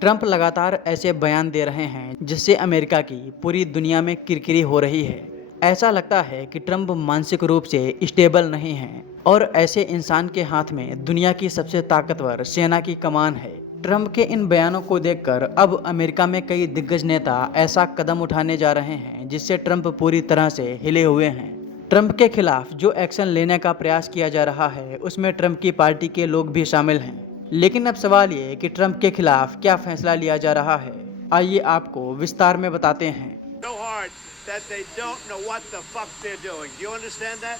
Trump लगातार ऐसे बयान दे रहे हैं जिससे अमेरिका की पूरी दुनिया में किरकिरी हो रही है। ऐसा लगता है कि ट्रंप मानसिक रूप से स्टेबल नहीं हैं और ऐसे इंसान के हाथ में दुनिया की सबसे ताकतवर सेना की कमान है। ट्रंप के इन बयानों को देखकर अब अमेरिका में कई दिग्गज नेता ऐसा कदम उठाने जा रहे हैं जिससे ट्रंप पूरी तरह से हिले हुए हैं। ट्रंप के खिलाफ जो एक्शन लेने का प्रयास किया जा रहा है उसमें ट्रंप की पार्टी के लोग भी शामिल हैं। लेकिन अब सवाल ये है कि ट्रंप के खिलाफ क्या फैसला लिया जा रहा है। आइए आपको विस्तार में बताते हैं। so hard that they don't know what the fuck they're doing. Do you understand that?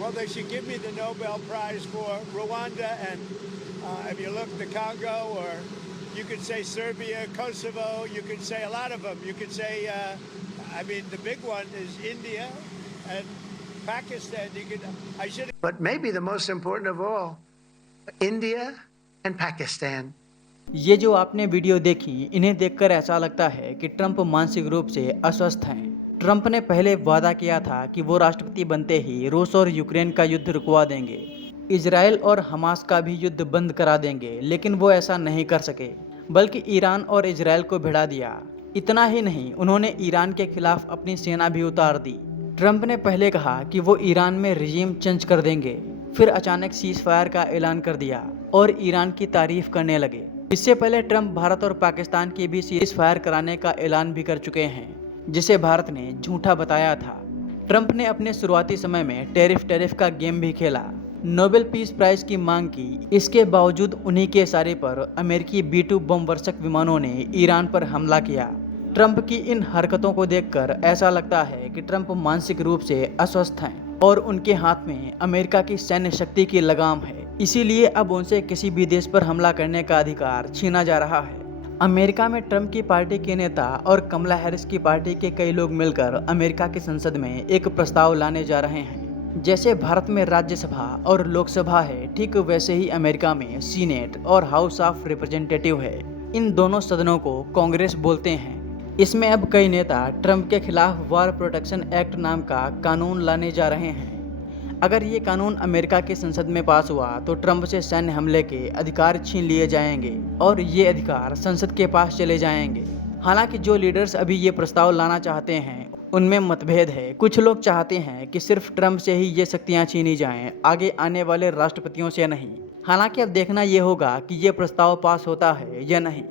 Well, they should give me the Nobel Prize for Rwanda and if you look the Congo, or you could say Serbia, Kosovo, you could say a lot of them. You could say, I mean, the big one is India and Pakistan. I should. But maybe the most important of all, India and Pakistan. ये जो आपने video देखी, इन्हें देखकर ऐसा लगता है कि ट्रंप मानसिक रूप से अस्वस्थ हैं। ट्रंप ने पहले वादा किया था कि वो राष्ट्रपति बनते ही रूस और यूक्रेन का युद्ध रुकवा देंगे, इजराइल और हमास का भी युद्ध बंद करा देंगे, लेकिन वो ऐसा नहीं कर सके, बल्कि ईरान और इजराइल को भिड़ा दिया। इतना ही नहीं, उन्होंने ईरान के खिलाफ अपनी सेना भी उतार दी। ट्रंप ने पहले कहा कि वो ईरान में रिजीम चेंज कर देंगे, फिर अचानक सीज फायर का ऐलान कर दिया और ईरान की तारीफ करने लगे। इससे पहले ट्रंप भारत और पाकिस्तान की भी सीज फायर कराने का ऐलान भी कर चुके हैं, जिसे भारत ने झूठा बताया था। ट्रंप ने अपने शुरुआती समय में टैरिफ का गेम भी खेला, नोबेल पीस प्राइज की मांग की। इसके बावजूद उन्हीं के इशारे पर अमेरिकी B-2 बम वर्षक विमानों ने ईरान पर हमला किया। ट्रंप की इन हरकतों को देखकर ऐसा लगता है कि ट्रंप मानसिक रूप से अस्वस्थ हैं और उनके हाथ में अमेरिका की सैन्य शक्ति की लगाम है। इसीलिए अब उनसे किसी भी देश पर हमला करने का अधिकार छीना जा रहा है। अमेरिका में ट्रंप की पार्टी के नेता और कमला हैरिस की पार्टी के कई लोग मिलकर अमेरिका की संसद में एक प्रस्ताव लाने जा रहे हैं। जैसे भारत में राज्यसभा और लोकसभा है, ठीक वैसे ही अमेरिका में सीनेट और हाउस ऑफ रिप्रेजेंटेटिव है। इन दोनों सदनों को कांग्रेस बोलते हैं। इसमें अब कई नेता ट्रंप के खिलाफ वॉर प्रोटेक्शन एक्ट नाम का कानून लाने जा रहे हैं। अगर ये कानून अमेरिका की संसद में पास हुआ तो ट्रंप से सैन्य हमले के अधिकार छीन लिए जाएंगे और ये अधिकार संसद के पास चले जाएंगे। हालांकि जो लीडर्स अभी ये प्रस्ताव लाना चाहते हैं उनमें मतभेद है। कुछ लोग चाहते हैं कि सिर्फ ट्रंप से ही ये शक्तियां छीनी जाएं, आगे आने वाले राष्ट्रपतियों से नहीं। हालांकि अब देखना ये होगा कि ये प्रस्ताव पास होता है या नहीं।